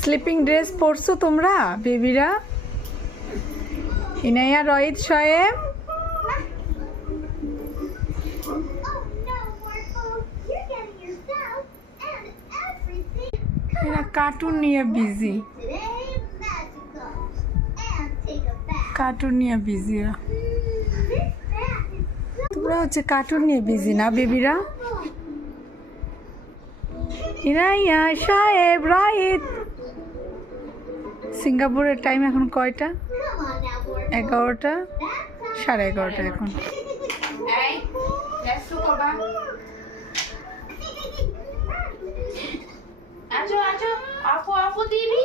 Sleeping dress পরছো তোমরা বেবিরা? ইনায়া, রহিত, শোয়েব। এরা কার্টুন নিয়ে বিজি, কার্টুন নিয়ে বিজি। তোমরা হচ্ছে কার্টুন নিয়ে বিজি না বেবিরা? ইনাইয়া, শোয়েব, রহিত। সিঙ্গাপুরের টাইম এখন কয়টা? 11টা, 11:30 এখন। আজো আজো, আপু আপু দিবি।